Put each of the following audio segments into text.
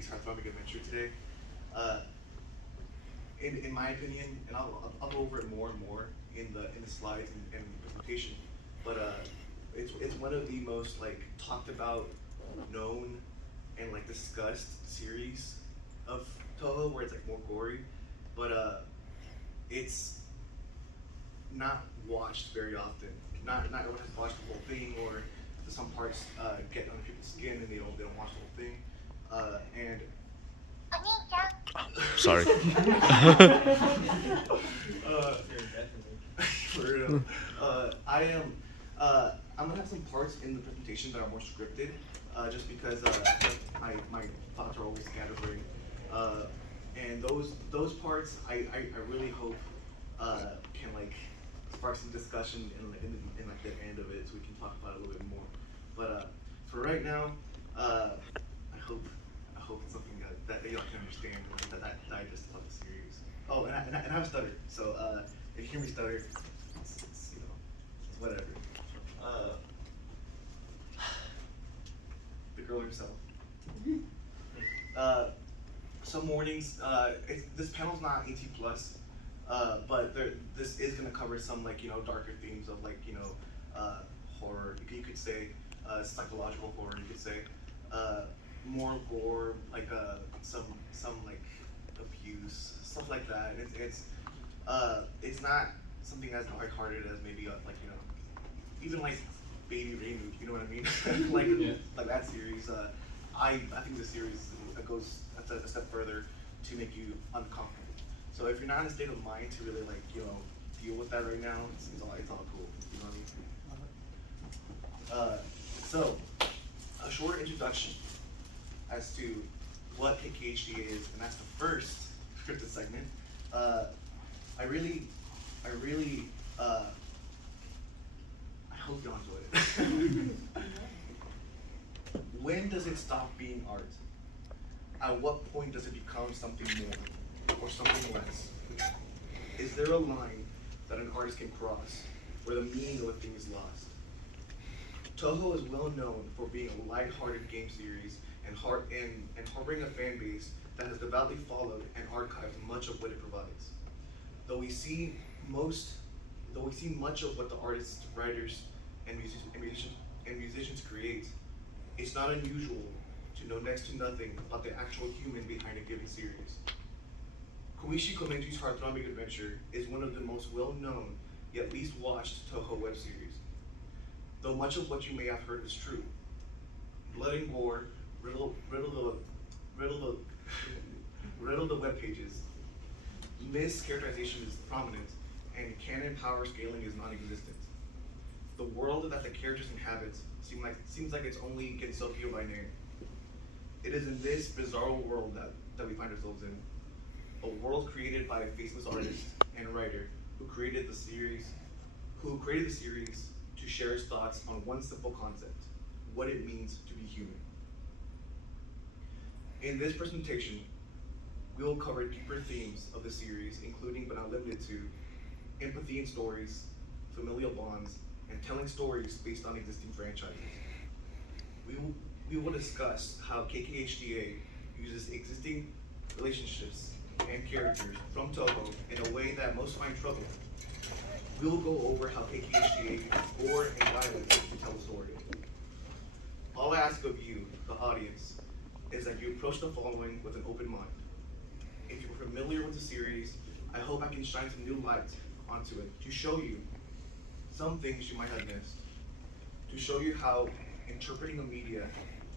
Komeji's heartthrobbing adventure today. Uh, in my opinion, and I'll go over it more and more in the slides and presentation, but it's one of the most like talked about, known, and like discussed series of Toho, where it's like more gory, but it's not watched very often. Not everyone has watched the whole thing, or some parts get under people's skin and they don't watch the whole thing. And Sorry. uh, for real. I'm gonna have some parts in the presentation that are more scripted, just because my thoughts are always scatterbrained. And those parts I really hope can like spark some discussion in like the end of it, so we can talk about it a little bit more. But for right now, I hope it's something that y'all can understand, and that I just love the series. Oh, and I have a stutter, so if you hear me stutter, it's you know, it's whatever. Uh, the girl herself. Some warnings. This panel's not 18 plus, but this is gonna cover some like darker themes of like horror. You could say psychological horror. You could say more gore, like some like abuse, stuff like that. And it's not something as lighthearted as maybe like even like Baby Rainu. You know what I mean? like Yeah. like that series. I think the series goes a step further to make you uncomfortable. So if you're not in a state of mind to really like deal with that right now, it's all cool. You know what I mean? So a short introduction as to what KKHTA is, and that's the first scripted segment. I really, I hope y'all enjoy it. When does it stop being art? At what point does it become something more or something less? Is there a line that an artist can cross where the meaning of a thing is lost? Touhou is well known for being a light-hearted game series and harboring a fan base that has devoutly followed and archived much of what it provides. Though we see much of what the artists, writers, and musicians create, it's not unusual to know next to nothing about the actual human behind a given series. Koichi Komeji's heartthrobbing adventure is one of the most well-known yet least watched Toho web series. Though much of what you may have heard is true, blood and gore riddle the web pages. Mischaracterization is prominent, and canon power scaling is non-existent. The world that the characters inhabit seems like it's only Gensokyo by name. It is in this bizarre world that we find ourselves in. A world created by a faceless artist and writer who created the series to share his thoughts on one simple concept: what it means to be human. In this presentation, we will cover deeper themes of the series, including but not limited to empathy in stories, familial bonds, and telling stories based on existing franchises. We will discuss how KKHTA uses existing relationships and characters from Toho in a way that most find troubling. We will go over how KKHTA uses gore and violence to tell a story. All I ask of you, the audience, is that you approach the following with an open mind. If you're familiar with the series, I hope I can shine some new light onto it to show you some things you might have missed, to show you how interpreting the media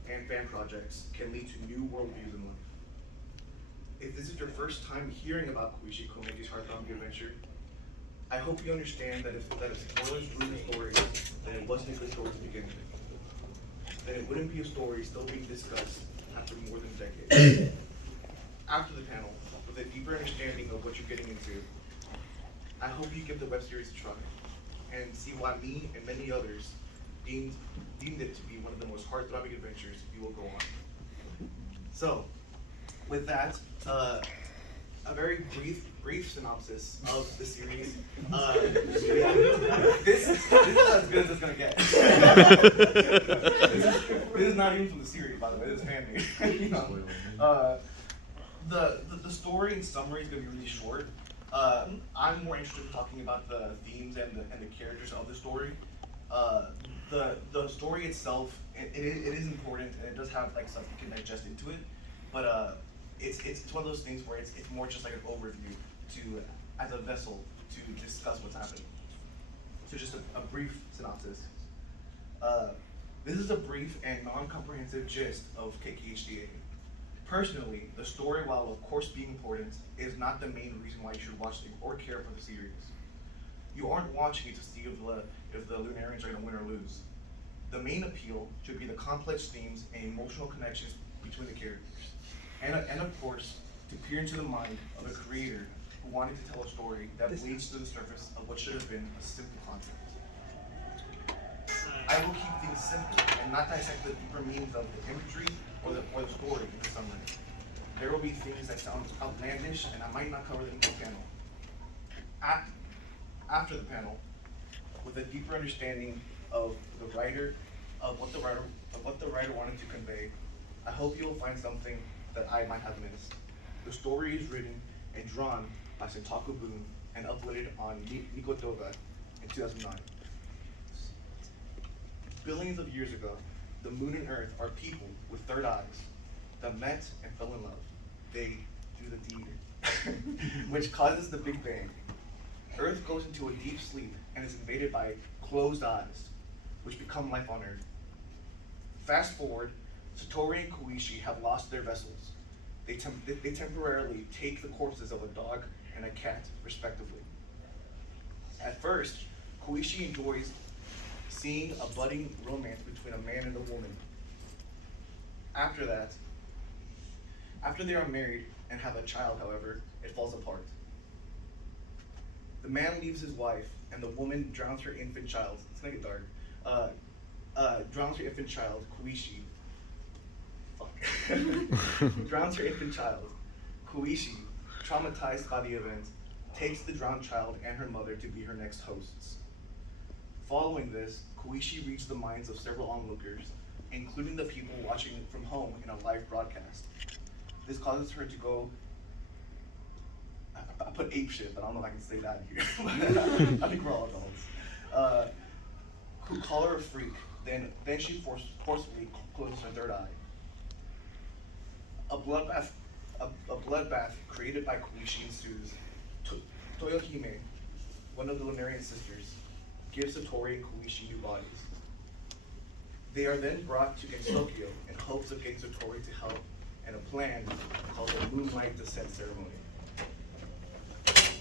and fan projects can lead to new worldviews in life. If this is your first time hearing about Koichi Komeji's heartthrobbing adventure, I hope you understand that if spoilers ruin the story, then it wasn't a good story to begin with. Then it wouldn't be a story still being discussed after more than a decade. After the panel, with a deeper understanding of what you're getting into, I hope you give the web series a try and see why me and many others deemed it to be one of the most heart-throbbing adventures you will go on. So, with that, a very brief synopsis of the series. This is as good as it's gonna get. This is not even from the series, by the way. This is fan made. You know? The story in summary is gonna be really short. I'm more interested in talking about the themes and the characters of the story. The story itself, it is important, and it does have like stuff you can digest into it, but it's one of those things where it's more just like an overview as a vessel to discuss what's happening. So just a brief synopsis. This is a brief and non-comprehensive gist of KKHTA. Personally, the story, while of course being important, is not the main reason why you should watch it or care for the series. You aren't watching it to see if the Lunarians are going to win or lose. The main appeal should be the complex themes and emotional connections between the characters. And of course, to peer into the mind of a creator who wanted to tell a story that bleeds to the surface of what should have been a simple concept. I will keep things simple and not dissect the deeper meanings of the imagery or the story in the summary. There will be things that sound outlandish, and I might not cover them in the panel. After the panel, with a deeper understanding of the writer, of what the writer wanted to convey, I hope you will find something that I might have missed. The story is written and drawn by Touhoufest and uploaded on Nikotova in 2009. Billions of years ago, the moon and earth are people with third eyes that met and fell in love. They do the deed, which causes the Big Bang. Earth goes into a deep sleep and is invaded by closed eyes, which become life on Earth. Fast forward, Satori and Koichi have lost their vessels. They temporarily take the corpses of a dog and a cat, respectively. At first, Koichi enjoys seeing a budding romance between a man and a woman. After they are married and have a child, however, it falls apart. The man leaves his wife, and the woman drowns her infant child. It's gonna get dark. Drowns her infant child, Koichi. Drowns her infant child. Koichi, traumatized by the event, takes the drowned child and her mother to be her next hosts. Following this, Koichi reads the minds of several onlookers, including the people watching from home in a live broadcast. This causes her to go, I put apeshit, but I don't know if I can say that here. I think we're all adults. Who call her a freak, then she forcefully closes her third eye. A bloodbath created by Koichi ensues. Toyohime, one of the Lunarian sisters, gives Satori and Koichi new bodies. They are then brought to Gensokyo in hopes of getting Satori to help in a plan called the Moonlight Descent Ceremony.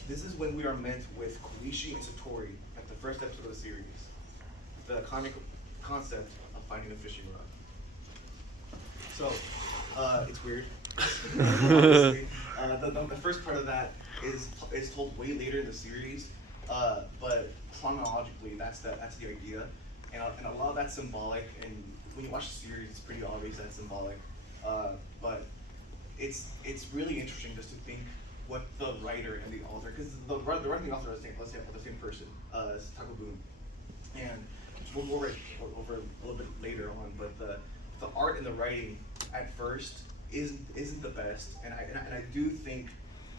This is when we are met with Koichi and Satori at the first episode of the series, the iconic concept of finding a fishing rod. So, it's weird. Honestly, the first part of that is told way later in the series, but chronologically, that's the idea, and a lot of that's symbolic. And when you watch the series, it's pretty obvious that it's symbolic. But it's really interesting just to think what the writer and the author, because the writer and the author are the same person, Touhoufest, and we'll go over a little bit later on. But the art and the writing at first isn't the best, and I do think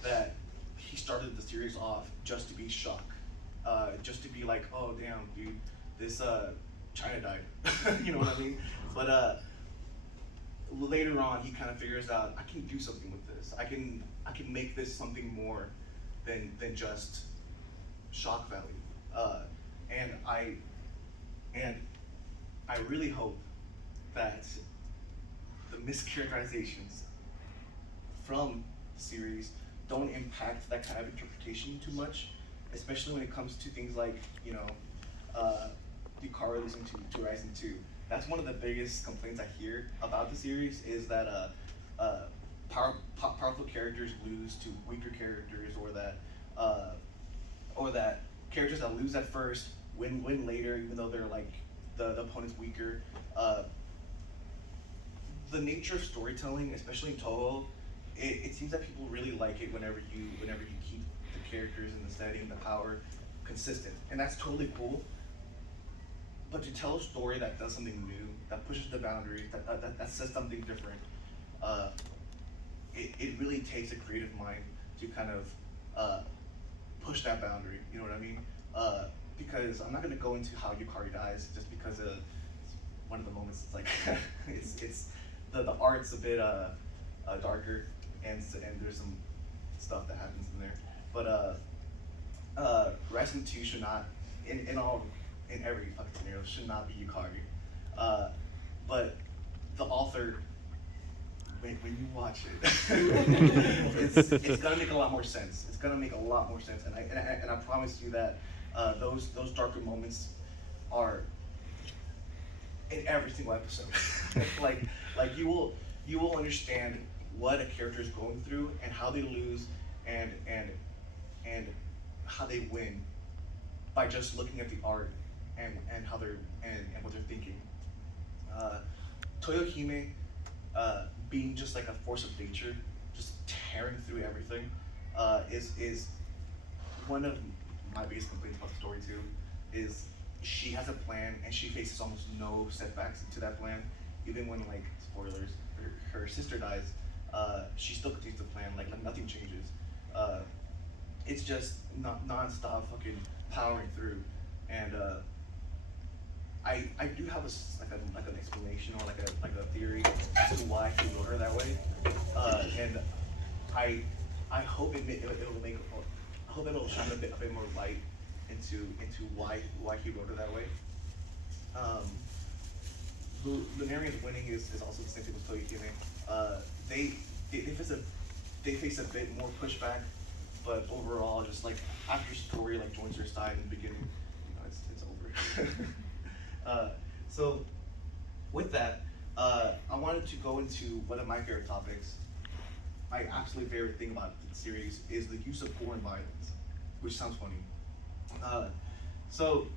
that he started the series off just to be shocked, just to be like, oh damn, dude, this China died, you know what I mean? But later on, he kind of figures out, I can do something with this. I can make this something more than just shock value. And I really hope that the mischaracterizations from the series don't impact that kind of interpretation too much, especially when it comes to things like, you know, Yukara losing to Rising 2. That's one of the biggest complaints I hear about the series, is that powerful characters lose to weaker characters, or that characters that lose at first win later, even though they're like the opponent's weaker. The nature of storytelling, especially in Toho, it seems that people really like it whenever you keep the characters and the setting, the power consistent, and that's totally cool. But to tell a story that does something new, that pushes the boundaries, that says something different, uh, it really takes a creative mind to kind of push that boundary. You know what I mean? Because I'm not gonna go into how Yukari dies, just because one of the moments it's like it's the art's a bit darker, and there's some stuff that happens in there. But Rising 2 should not, in every fucking scenario, should not be Yukari. But the author, when you watch it, it's gonna make a lot more sense. It's gonna make a lot more sense, and I promise you that those darker moments are in every single episode. like you will understand what a character is going through and how they lose and how they win by just looking at the art and how they're and what they're thinking. Toyohime being just like a force of nature, just tearing through everything, is one of my biggest complaints about the story too. Is she has a plan and she faces almost no setbacks to that plan, even when, like, spoilers, her sister dies. She still continues to plan, like nothing changes. It's just non-stop fucking powering through, and I do have like an explanation or like a theory as to why he wrote her that way, and I hope it'll make I hope it'll shine a bit more light into why he wrote her that way. Lunarian's winning is also the same thing with Toyohime. They face a bit more pushback, but overall, just like after story like joins their side in the beginning, you know, it's over. So with that, I wanted to go into one of my favorite topics. My absolute favorite thing about the series is the use of gore and violence, which sounds funny. So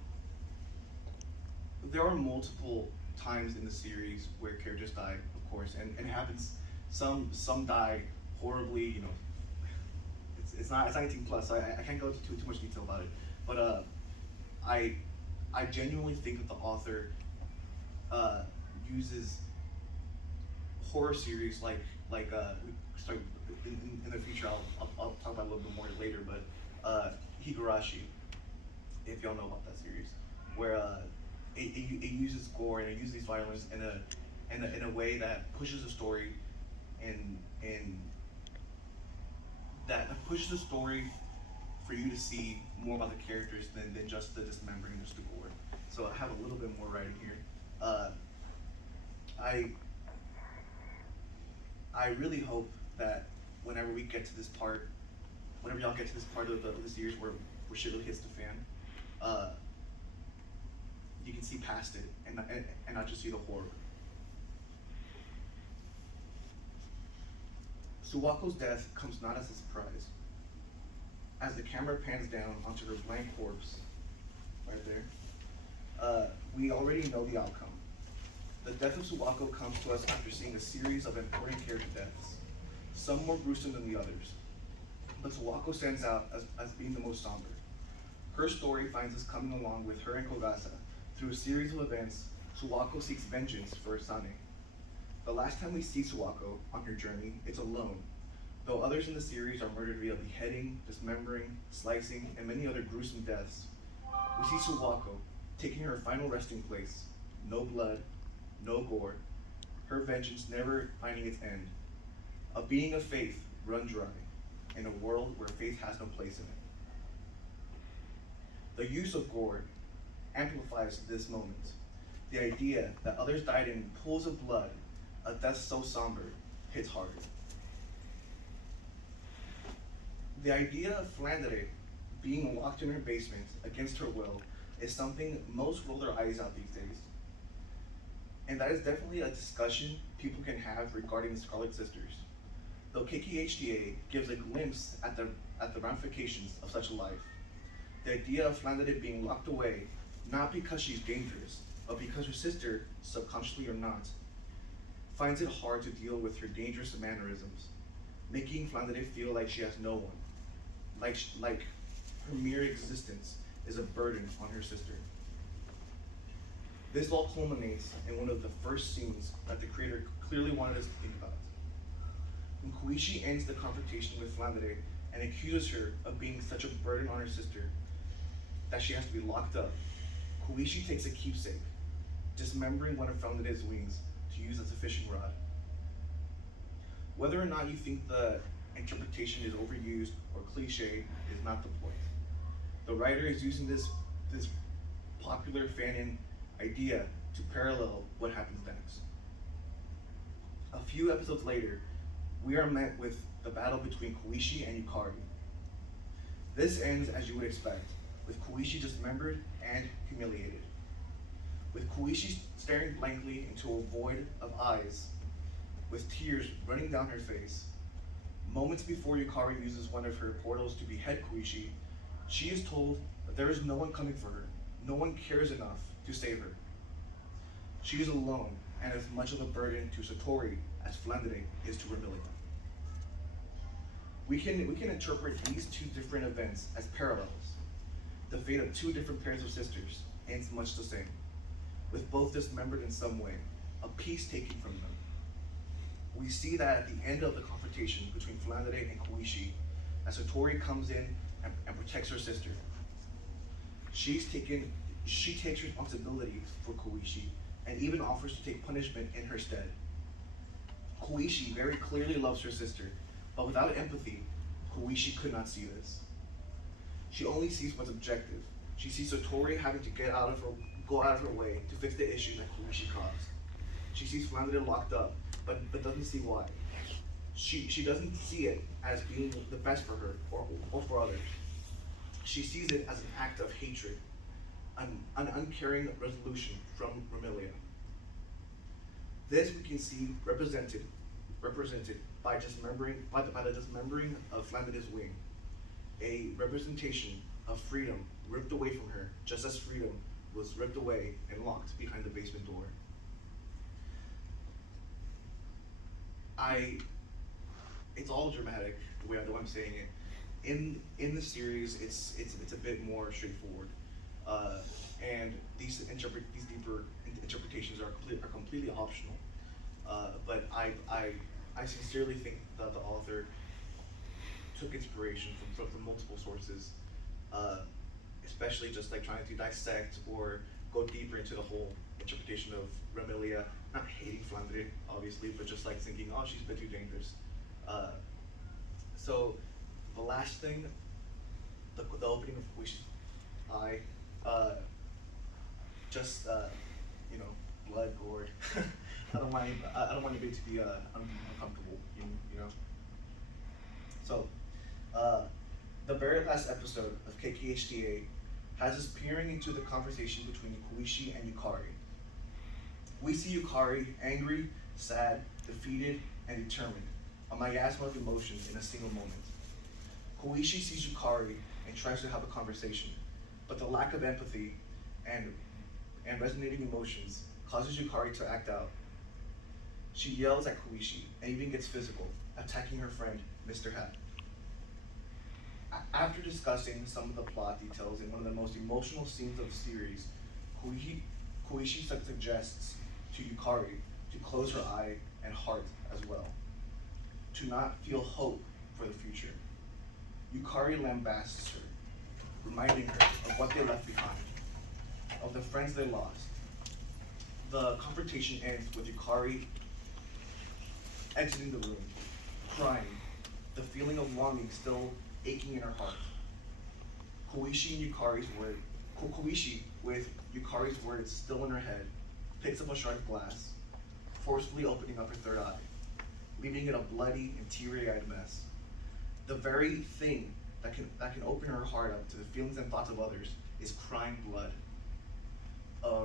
there are multiple times in the series where characters die, of course, and it happens. Some die horribly. You know, it's not 18 plus. So I can't go into too much detail about it. But I genuinely think that the author uses horror series like sorry, in the future I'll talk about it a little bit more later, but Higurashi, if y'all know about that series, where it uses gore and it uses violence in a way that pushes the story and that pushes the story for you to see more about the characters than just the dismembering and just the gore. So I have a little bit more writing here. I really hope that whenever we get to this part, whenever y'all get to this part of the series where shit really hits the fan, you can see past it and not just see the horror. Suwako's death comes not as a surprise. As the camera pans down onto her blank corpse, right there, we already know the outcome. The death of Suwako comes to us after seeing a series of important character deaths, some more gruesome than the others. But Suwako stands out as being the most somber. Her story finds us coming along with her and Kogasa. Through a series of events, Suwako seeks vengeance for Asane. The last time we see Suwako on her journey, it's alone. Though others in the series are murdered via beheading, dismembering, slicing, and many other gruesome deaths, we see Suwako taking her final resting place. No blood, no gore, her vengeance never finding its end. A being of faith run dry in a world where faith has no place in it. The use of gore amplifies this moment. The idea that others died in pools of blood, a death so somber, hits harder. The idea of Flandre being locked in her basement against her will is something most roll their eyes out these days. And that is definitely a discussion people can have regarding the Scarlet Sisters. Though KKHTA gives a glimpse at the ramifications of such a life. The idea of Flandre being locked away, not because she's dangerous, but because her sister, subconsciously or not, finds it hard to deal with her dangerous mannerisms. making Flandre feel like she has no one, like her mere existence is a burden on her sister. This all culminates in one of the first scenes that the creator clearly wanted us to think about. When Koichi ends the confrontation with Flandre and accuses her of being such a burden on her sister that she has to be locked up, Koichi takes a keepsake, dismembering one of Flandre's wings to use as a fishing rod. Whether or not you think the interpretation is overused or cliche is not the point. The writer is using this popular fan idea to parallel what happens next. A few episodes later, we are met with the battle between Koichi and Yukari. This ends as you would expect, with Koichi dismembered and humiliated. With Koichi staring blankly into a void of eyes, with tears running down her face. Moments before Yukari uses one of her portals to behead Koichi, she is told that there is no one coming for her. No one cares enough to save her. She is alone and as much of a burden to Satori as Flandre is to Vermilion. We can interpret these two different events as parallels. The fate of two different pairs of sisters ends much the same, with both dismembered in some way, a piece taken from them. We see that at the end of the confrontation between Flandre and Koichi, as Satori comes in and protects her sister. She takes responsibility for Koichi and even offers to take punishment in her stead. Koichi very clearly loves her sister, but without empathy, Koichi could not see this. She only sees what's objective. She sees Satori having to go out of her way to fix the issue that Koichi caused. She sees Flandre locked up, but doesn't see why. She doesn't see it as being the best for her or for others. She sees it as an act of hatred, an uncaring resolution from Vermilia. This we can see represented by the dismembering of Flandre's wing, a representation of freedom ripped away from her, just as freedom was ripped away and locked behind the basement door. It's all dramatic the way I'm saying it. In the series, it's a bit more straightforward, and these deeper interpretations are completely optional. But I sincerely think that the author took inspiration from multiple sources, especially just like trying to dissect or go deeper into the whole interpretation of Vermilia, not hating Flandre, obviously, but just like thinking, oh, she's a bit too dangerous. So the last thing, the opening of Koichi's eye, blood, gore. I don't want anybody to be uncomfortable, you know. So, the very last episode of KKHTA has us peering into the conversation between Koichi and Yukari. We see Yukari angry, sad, defeated, and determined, a miasma of emotions in a single moment. Koichi sees Yukari and tries to have a conversation, but the lack of empathy and resonating emotions causes Yukari to act out. She yells at Koichi and even gets physical, attacking her friend, Mr. Hat. After discussing some of the plot details in one of the most emotional scenes of the series, Koichi suggests to Yukari to close her eye and heart as well, to not feel hope for the future. Yukari lambasts her, reminding her of what they left behind, of the friends they lost. The confrontation ends with Yukari exiting the room, crying, the feeling of longing still aching in her heart. Koichi, with Yukari's words still in her head, picks up a shard of glass, forcefully opening up her third eye, leaving it a bloody and teary-eyed mess. The very thing that can open her heart up to the feelings and thoughts of others is crying blood. A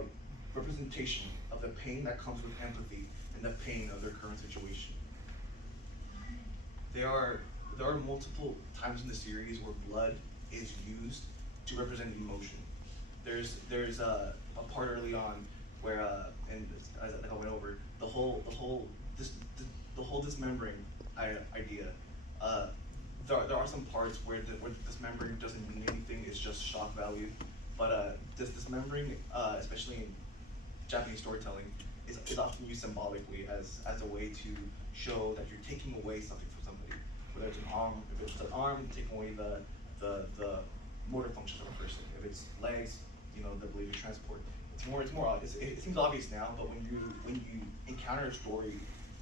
representation of the pain that comes with empathy and the pain of their current situation. There are multiple times in the series where blood is used to represent emotion. There's a part early on where and as I went over the whole dismembering idea Uh, there are some parts where dismembering doesn't mean anything, it's just shock value. But this dismembering, especially in Japanese storytelling, is often used symbolically as a way to show that you're taking away something from somebody. Whether it's an arm, if it's an arm, taking away the motor functions of a person. If it's legs, you know, the ability to transport. It's more obvious. It seems obvious now, but when you encounter a story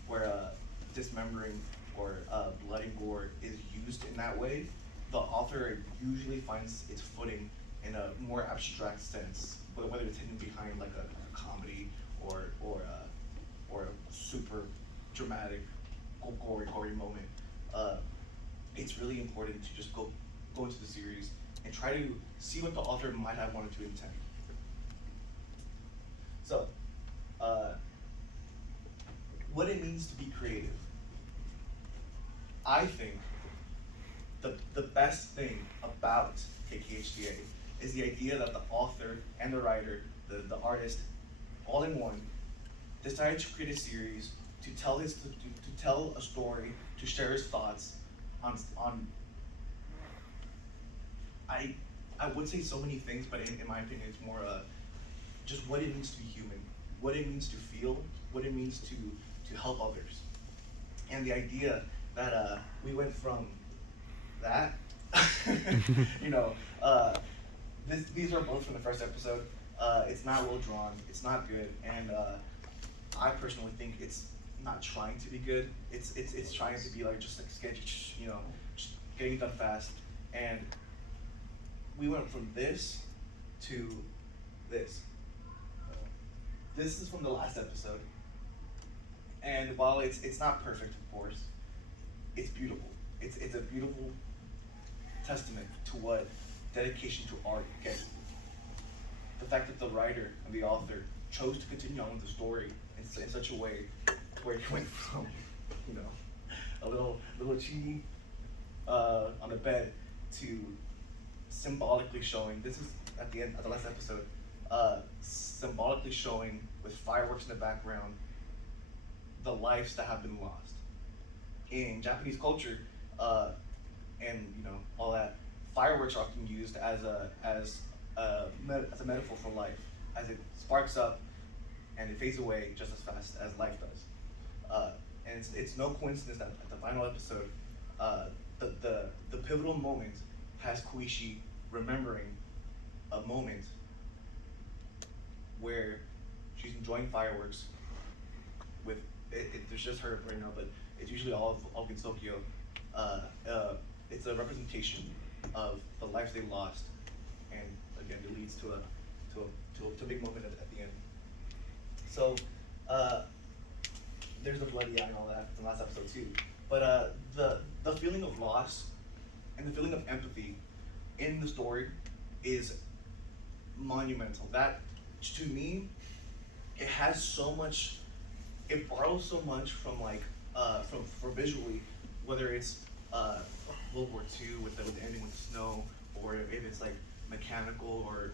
where dismembering or blood and gore is used in that way, the author usually finds its footing in a more abstract sense, whether it's hidden behind like a comedy or a super dramatic, gory moment. It's really important to just go into the series and try to see what the author might have wanted to intend. So, what it means to be creative. I think the best thing about KKHTA is the idea that the author and the writer, the artist, all in one, decided to create a series to tell a story, to share his thoughts on I would say so many things, but in my opinion, it's more just what it means to be human, what it means to feel, what it means to help others, and the idea that we went from that, you know, these are both from the first episode. It's not well drawn, it's not good, and I personally think it's not trying to be good. It's trying to be like just like sketchy, you know, just getting done fast, and we went from this to this. This is from the last episode, and while it's not perfect, of course, it's beautiful. It's a beautiful testament to what dedication to art gets. The fact that the writer and the author chose to continue on with the story in such a way where he went from, you know, a little cheating on the bed to symbolically showing, this is at the end of the last episode, symbolically showing with fireworks in the background the lives that have been lost. In Japanese culture, and you know, all that, fireworks are often used as a metaphor for life, as it sparks up and it fades away just as fast as life does. And it's no coincidence that at the final episode, the pivotal moment has Koichi remembering a moment where she's enjoying fireworks with there's just her right now, but it's usually all of Tokyo. It's a representation of the lives they lost, and again, it leads to a big moment at the end. So there's the bloody eye and all that from the last episode too. But the feeling of loss and the feeling of empathy in the story is monumental. That, to me, it has so much. It borrows so much from like for visually, whether it's World War II with the ending with snow, or if it's like mechanical or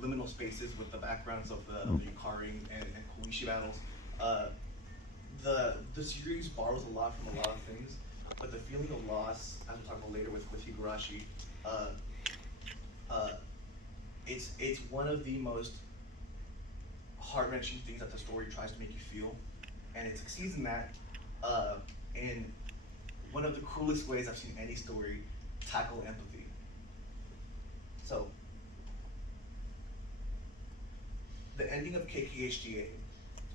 liminal spaces with the backgrounds of the Yukari and Koichi battles. The series borrows a lot from a lot of things, but the feeling of loss, as we'll talk about later with Higurashi, it's one of the most heart-wrenching things that the story tries to make you feel, and it succeeds in that in one of the cruelest ways I've seen any story tackle empathy. So, the ending of KKHTA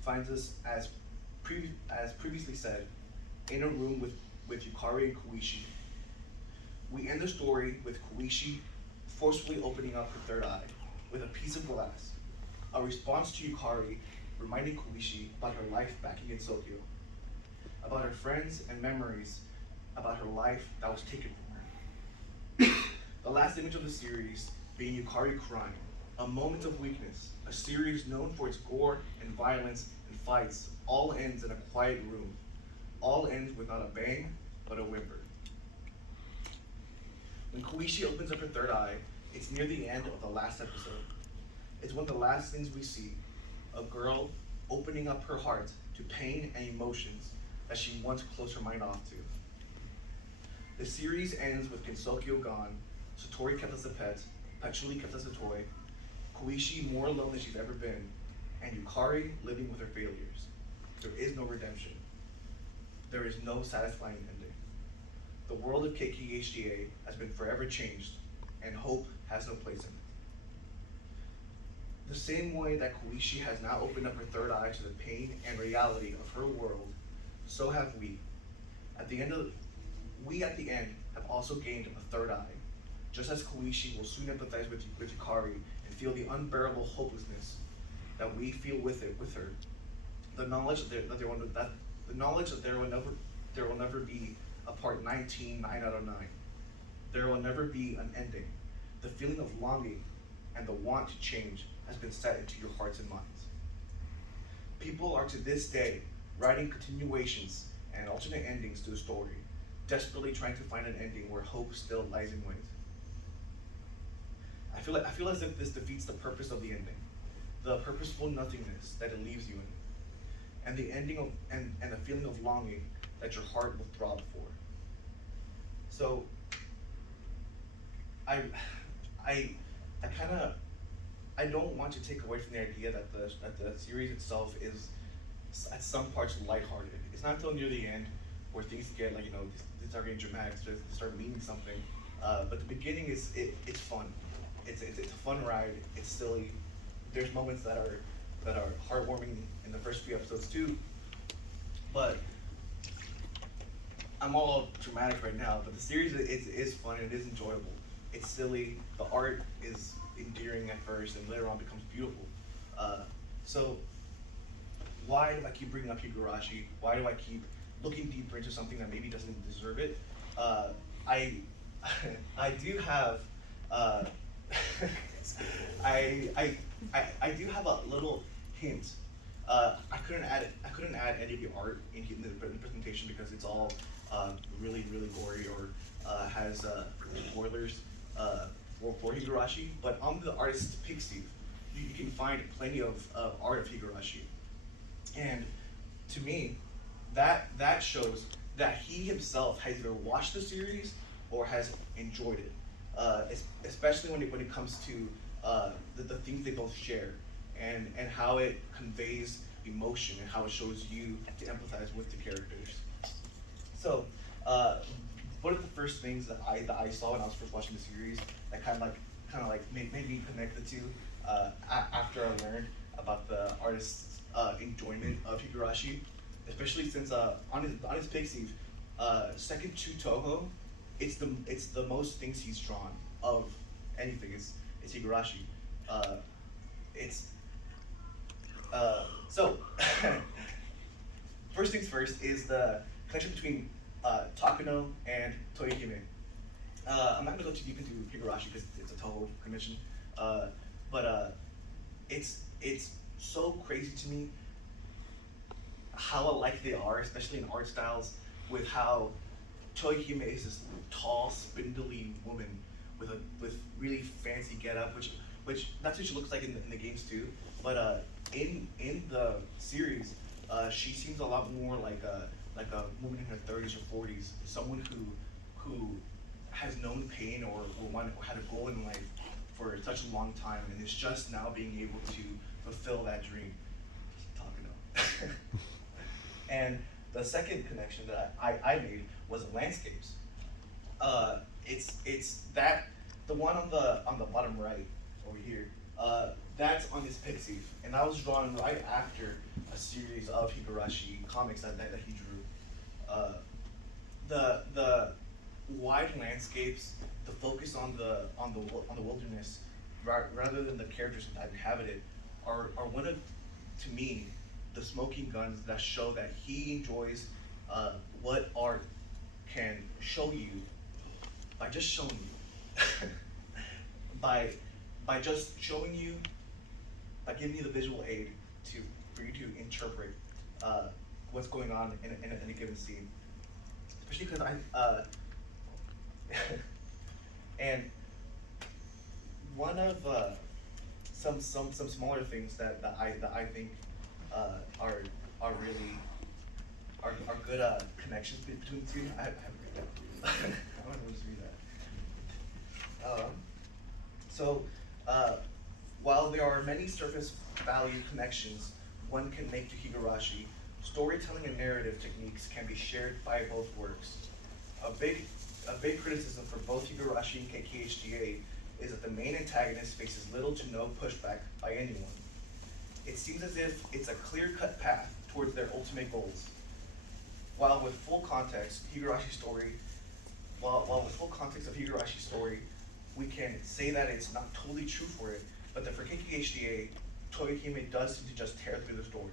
finds us, as previously said, in a room with Yukari and Koichi. We end the story with Koichi forcefully opening up her third eye with a piece of glass, a response to Yukari reminding Koichi about her life back in Tokyo, about her friends and memories, about her life that was taken from her. The last image of the series being Yukari crying, a moment of weakness. A series known for its gore and violence and fights all ends in a quiet room. All ends with not a bang, but a whimper. When Koichi opens up her third eye, it's near the end of the last episode. It's one of the last things we see, a girl opening up her heart to pain and emotions that she once closed her mind off to. The series ends with Gensokyo gone, Satori kept as a pet, Patchouli kept as a toy, Koichi more alone than she's ever been, and Yukari living with her failures. There is no redemption. There is no satisfying ending. The world of KKHTA has been forever changed, and hope has no place in it. The same way that Koichi has now opened up her third eye to the pain and reality of her world, so have we. At the end have also gained a third eye, just as Koichi will soon empathize with Yukari and feel the unbearable hopelessness that we feel with her. The knowledge that there will never be a part 19, 9 out of 9. There will never be an ending. The feeling of longing and the want to change has been set into your hearts and minds. People are to this day writing continuations and alternate endings to the story, desperately trying to find an ending where hope still lies in wait. I feel as if this defeats the purpose of the ending, the purposeful nothingness that it leaves you in, and the ending of and the feeling of longing that your heart will throb for. So I don't want to take away from the idea that the series itself is at some parts lighthearted. It's not until near the end where things get like, they start getting dramatic, they start meaning something. But the beginning it's fun. It's a fun ride. It's silly. There's moments that are heartwarming in the first few episodes too. But I'm all dramatic right now. But the series is fun and it is enjoyable. It's silly. The art is endearing at first and later on becomes beautiful. So why do I keep bringing up Higurashi? Why do I keep looking deeper into something that maybe doesn't deserve it? I do have I do have a little hint. I couldn't add any of the art in the presentation because it's all really gory or has spoilers for Higurashi. But on the artist's Pixiv, you can find plenty of art of Higurashi, and to me, that shows that he himself has either watched the series or has enjoyed it. Especially when it comes to the things they both share and how it conveys emotion and how it shows you to empathize with the characters. So one of the first things that I saw when I was first watching the series that kind of like made me connect the two after I learned about the artist's enjoyment of Higurashi, especially since on his Pixiv, second to Toho, it's the most things he's drawn of anything. It's Higurashi. So first things first is the connection between Takano and Toyohime. I'm not gonna go too deep into Higurashi because it's a Toho convention, but it's so crazy to me how alike they are, especially in art styles, with how Toyohime is this tall, spindly woman with really fancy getup, which that's what she looks like in the games too. But in the series, she seems a lot more like a woman in her 30s or 40s, someone who has known pain or had a goal in life for such a long time and is just now being able to fulfill that dream. Talking about. And the second connection that I made was landscapes. It's that the one on the bottom right over here. That's on his Pixiv, and that was drawn right after a series of Higurashi comics that he drew. The wide landscapes, the focus on the wilderness, rather than the characters that inhabit it, are one of, to me, the smoking guns that show that he enjoys what art can show you by just showing you. by just showing you, by giving you the visual aid for you to interpret what's going on in a given scene. Especially because and one of some smaller things that I think are are good connections between the two. I haven't read that. I want to just read that. So, while there are many surface value connections one can make to Higurashi, storytelling and narrative techniques can be shared by both works. A big criticism for both Higurashi and KKHTA is that the main antagonist faces little to no pushback by anyone. It seems as if it's a clear-cut path towards their ultimate goals. While with full context of Higurashi's story, we can say that it's not totally true for it, but that for KKHTA, Touhoufest does seem to just tear through the story.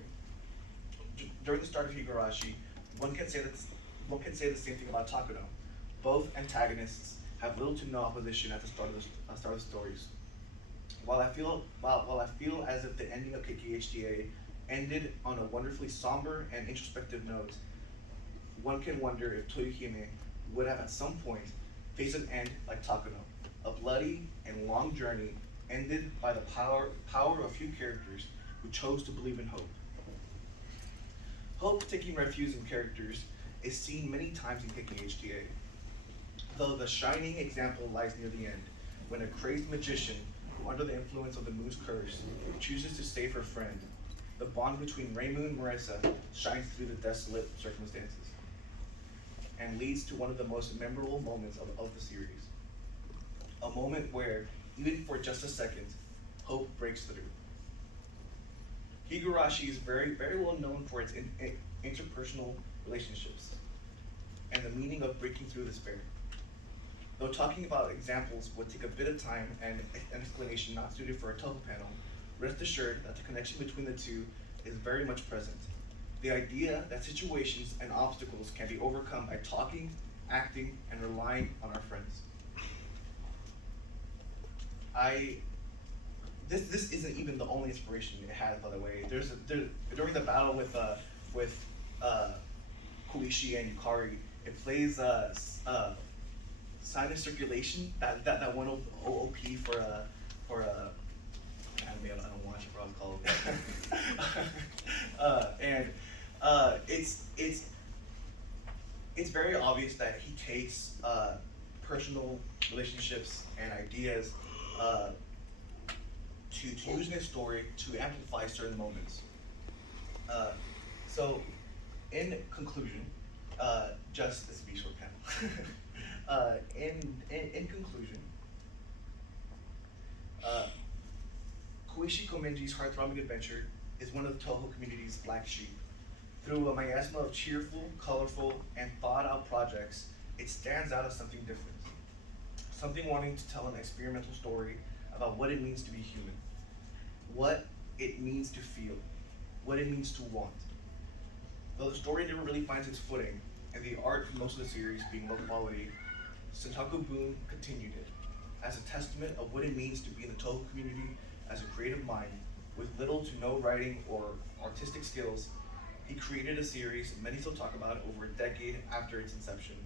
During the start of Higurashi, one can say the same thing about Takuno. Both antagonists have little to no opposition at the start of the stories. While I feel as if the ending of KKHTA ended on a wonderfully somber and introspective note, one can wonder if Touhoufest would have at some point faced an end like Takuno, a bloody and long journey ended by the power of a few characters who chose to believe in hope. Hope taking refuge in characters is seen many times in KKHTA, though the shining example lies near the end, when a crazed magician who, under the influence of the moon's curse, chooses to save her friend. The bond between Reimu and Marissa shines through the desolate circumstances and leads to one of the most memorable moments of the series. A moment where, even for just a second, hope breaks through. Higurashi is very, very well known for its interpersonal relationships and the meaning of breaking through despair. Though talking about examples would take a bit of time and an explanation not suited for a Touhou panel, rest assured that the connection between the two is very much present. The idea that situations and obstacles can be overcome by talking, acting, and relying on our friends. This isn't even the only inspiration it has, by the way. During the battle with Koichi and Yukari, it plays sinus circulation, that one OP for anime I don't watch, I forgot what it's called. It's very obvious that he takes personal relationships and ideas to use in his story to amplify certain moments. So, in conclusion, just this will be a short panel. In conclusion, Koichi Komenji's heartthrobbing adventure is one of the Touhou community's black sheep. Through a miasma of cheerful, colorful, and thought-out projects, it stands out as something different. Something wanting to tell an experimental story about what it means to be human, what it means to feel, what it means to want. Though the story never really finds its footing, and the art for most of the series being low quality, Sentoku Boon continued it, as a testament of what it means to be in the Touhou community as a creative mind, with little to no writing or artistic skills. He created a series many still talk about over a decade after its inception.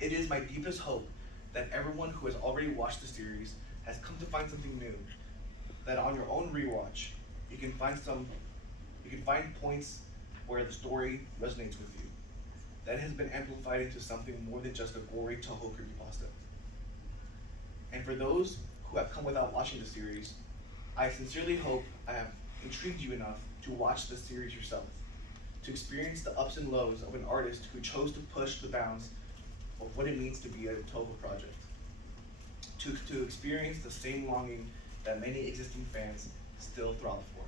It is my deepest hope that everyone who has already watched the series has come to find something new, that on your own rewatch, you can find points where the story resonates with you, that has been amplified into something more than just a gory Touhou creepypasta. And for those who have come without watching the series, I sincerely hope I have intrigued you enough to watch the series yourself, to experience the ups and lows of an artist who chose to push the bounds of what it means to be a Touhou project, to experience the same longing that many existing fans still throb for.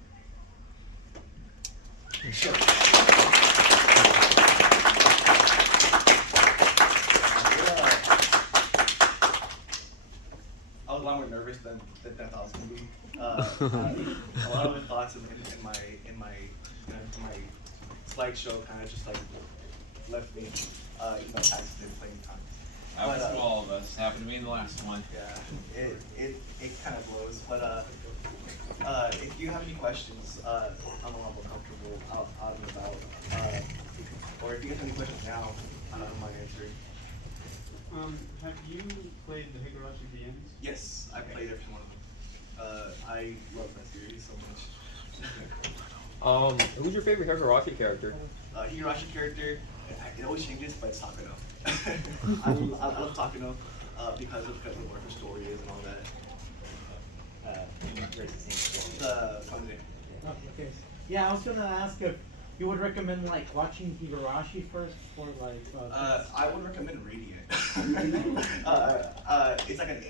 Sure. I was a lot more nervous than I was going to be. A lot of the thoughts in my slideshow kind of just like left me, accident playing time. Happens to all of us. Happened to me in the last one. Yeah, it kind of blows. But if you have any questions, I'm a lot more comfortable out and about. Or if you have any questions now, I don't mind answering. Have you played the Higurashi DMs? Yes, I played every one of them. I love that series so much. Who's your favorite Higurashi character? Higurashi character, it always changes, but it's Takano. I love Takano because of where her story is and all that. The Sunday. Okay. Yeah, I was gonna ask if you would recommend like watching Higurashi first before like. I would recommend reading it. It's like an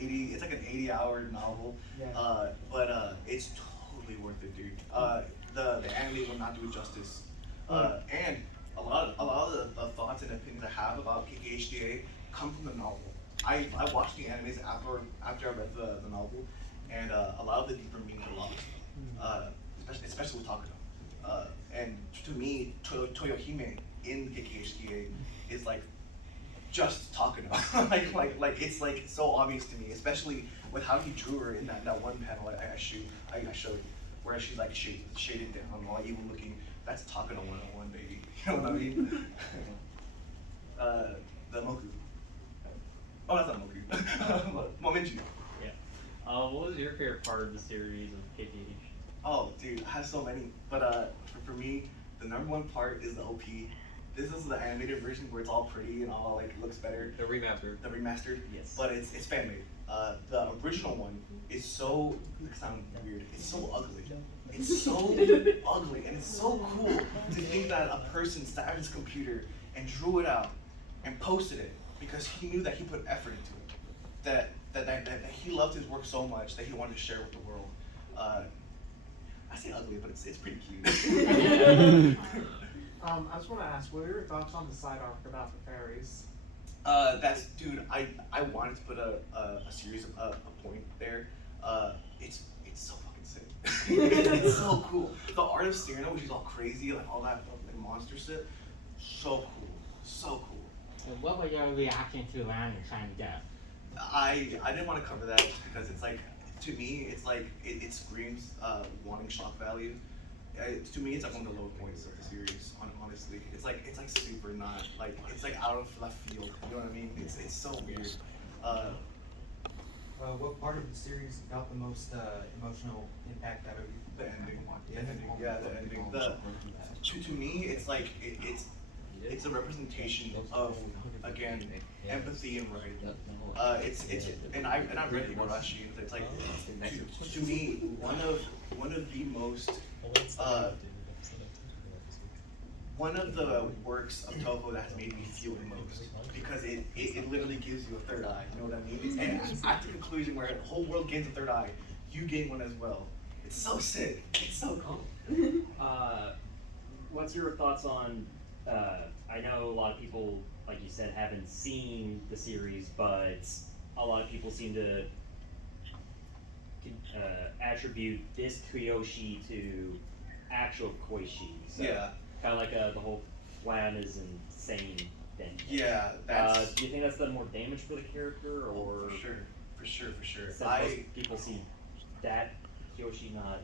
80-hour novel. Yeah. But it's totally worth it, dude. The anime will not do it justice. And a lot of the thoughts and opinions I have about KKHTA come from the novel. I watched the animes after I read the novel, and a lot of the deeper meaning are lost. Especially with Takano. And to me, Toyohime in KKHTA is like just Takano. like it's like so obvious to me, especially with how he drew her in that one panel I showed you, where she's like shaded down, all evil looking. That's Takano 101, baby. You know what I mean? The Moku. Oh, that's not Moku. Momenju. Yeah. What was your favorite part of the series of KKH? Oh, dude, I have so many. But for me, the #1 part is the OP. This is the animated version where it's all pretty and all like looks better. The remastered. The remastered. Yes. But it's fan made. The original one is so it sounds weird. It's so ugly. It's so ugly, and it's so cool to think that a person sat at his computer and drew it out and posted it because he knew that he put effort into it. That he loved his work so much that he wanted to share it with the world. I say ugly, but it's pretty cute. I just want to ask, what are your thoughts on the side arc about the fairies? That's dude. I wanted to put a series of a point there. It's so fucking sick. It's so cool. The art of Cyrano, which is all crazy, like all that like monster shit. So cool. So cool. So what was your reaction to Lan and Shine Death? I didn't want to cover that just because it's like, to me, it's like it screams wanting shock value. To me, it's like one of the low points of the series. Honestly, it's like super not like it's like out of left field. You know what I mean? It's so weird. What part of the series got the most emotional impact out of you? The ending. The ending. Yeah, the ending. To me, it's like it's a representation of, again, empathy and writing. It's and I read Higurashi, and it's like to me one of the most one of the works of Toho that has made me feel the most, because it literally gives you a third eye. You know what I mean? And at the conclusion where the whole world gains a third eye, you gain one as well. It's so sick. It's so cool. What's your thoughts on? I know a lot of people, like you said, haven't seen the series, but a lot of people seem to attribute this Kyoshi to actual Koishi. So Yeah. Kind of like the whole plan is insane thing. Yeah, that's. Do you think that's done more damage for the character, or For sure. since most people see that Kyoshi not?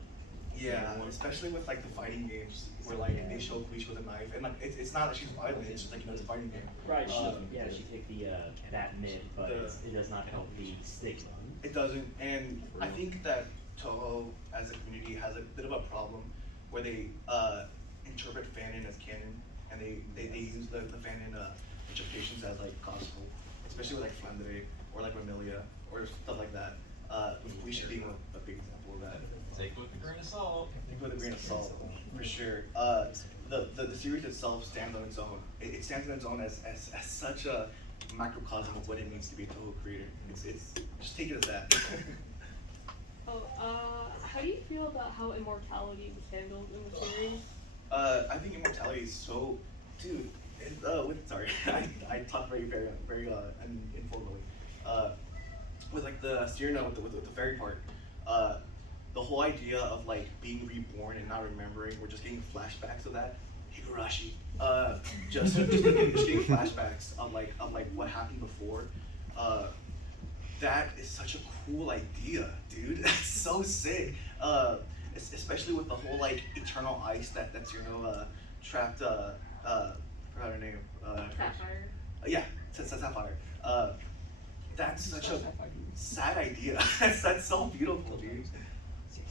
Yeah, especially with like the fighting games where like they show Koichi with a knife, and like it's not that she's violent, it's just like, you know, it's a fighting game. Right. She take the that myth, but it does not help the stigma. It doesn't, and I think that Toho as a community has a bit of a problem where they interpret fanon as canon, and they use the fanon interpretations as like gospel, especially with like Flandre or like Ramilia or stuff like that. We should be a big example of that. Take it with a grain of salt. Take it with a grain of salt, for sure. The series itself stands on its own. It stands on its own as such a microcosm of what it means to be a Toho creator. It's just take it as that. How do you feel about how immortality was handled in the series? I think immortality is so, dude. Sorry, I talk very informally. With like the Cyrano with the fairy part, the whole idea of like being reborn and not remembering, we're just getting flashbacks of that. Higurashi, just getting flashbacks of like what happened before. That is such a cool idea, dude. That's so sick. Especially with the whole like eternal ice that Cyrano trapped. I forgot her name. Sapphire. Yeah, Sapphire. That's such a sad idea. That's so beautiful, dude.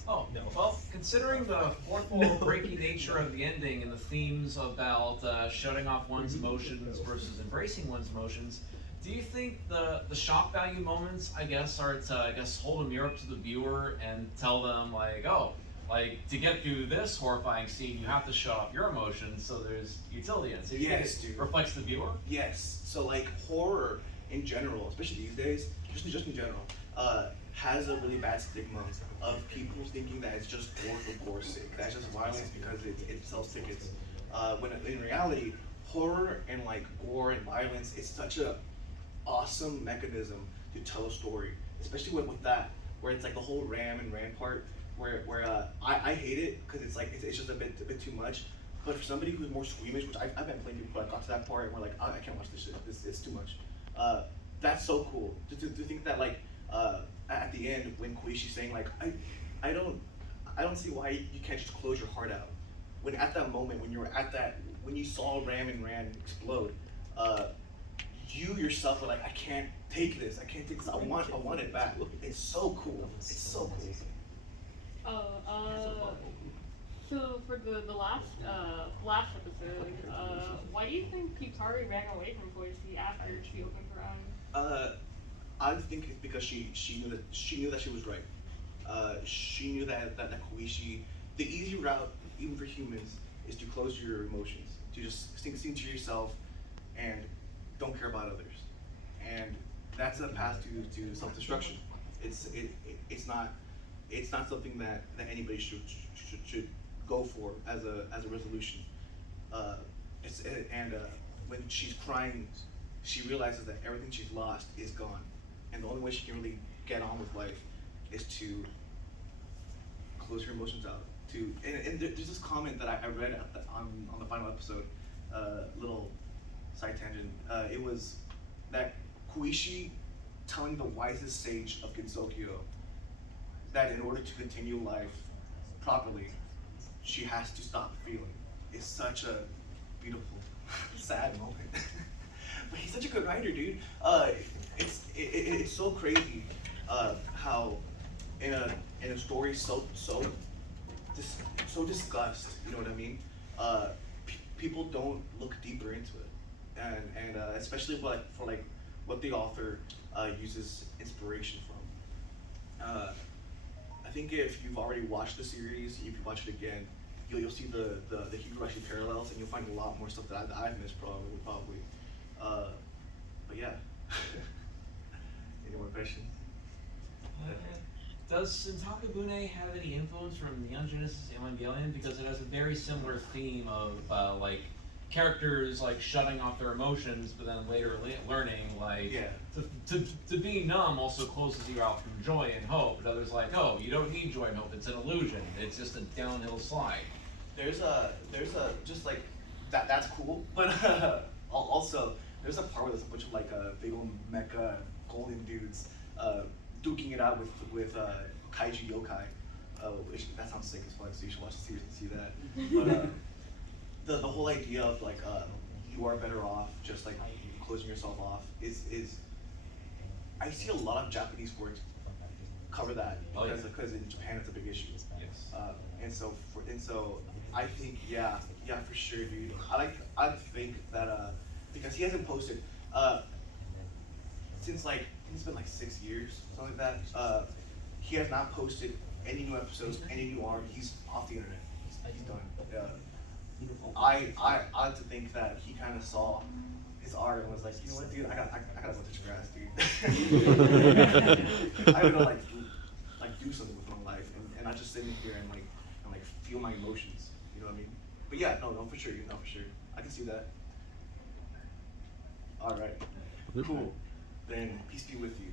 Oh, no. Well, considering the fourth wall breaking nature of the ending and the themes about shutting off one's emotions versus embracing one's emotions, do you think the shock value moments, I guess, are to hold a mirror up to the viewer and tell them like, oh, like to get through this horrifying scene, you have to shut off your emotions, so there's utility in it. So you think Yes, it dude. reflects the viewer? Yes. So like horror in general, especially these days, just in general, has a really bad stigma of people thinking that it's just gore for gore's sake. That's just violence because it sells tickets. When in reality, horror and like gore and violence is such a awesome mechanism to tell a story, especially with that, where it's like the whole ram and ran part, where I hate it because it's like it's just a bit too much. But for somebody who's more squeamish, which I've been playing people, but I got to that part and we're like, I can't watch this shit. It's too much. That's so cool to think that like at the end when Koishi's saying like I don't see why you can't just close your heart out. When at that moment when you were at that when you saw Ram and Rand explode, you yourself were like, I can't take this. I can't take this. I want it back. It's so cool. It's so cool. So for the last episode, why do you think Kitari ran away from Koichi after she opened her eyes? I think it's because she knew that she was right. She knew that Koichi, the easy route, even for humans, is to close your emotions, to just sink to yourself, and don't care about others. And that's a path to self-destruction. It's not something that anybody should go for as a resolution. When she's crying, she realizes that everything she's lost is gone, and the only way she can really get on with life is to close her emotions out. And there's this comment that I read on the final episode, little side tangent. It was that Koichi telling the wisest sage of Gensokyo that in order to continue life properly, she has to stop feeling. It's such a beautiful, sad moment. But he's such a good writer, dude. It's so crazy how in a story so discussed, you know what I mean? People don't look deeper into it, and especially for what the author uses inspiration from. I think if you've already watched the series, if you watch it again, you'll see the Higurashi parallels, and you'll find a lot more stuff that I've missed probably. But yeah. Any more questions? Does Sentaku Bune have any influence from Neon Genesis Evangelion? Because it has a very similar theme of like characters like shutting off their emotions, but then later learning like to be numb also closes you out from joy and hope. But others like, oh, you don't need joy and hope; it's an illusion. It's just a downhill slide. There's a just like that's cool, but also there's a part where there's a bunch of like big old mecha golden dudes duking it out with kaiju yokai. That sounds sick as fuck, so you should watch the series and see that. But the whole idea of like you are better off just like closing yourself off is I see a lot of Japanese works cover that because in Japan it's a big issue. Yes. And so I think yeah for sure, dude. I think that because he hasn't posted since like I think it's been like 6 years, something like that. He has not posted any new episodes, any new art. He's off the internet. He's done. I like to think that he kind of saw his art and was like, you know what, dude, I gotta go touch grass, dude. I gotta like do something with my life and not just sitting here and like feel my emotions. You know what I mean? But yeah, no, for sure, for sure. I can see that. All right, cool. Then peace be with you.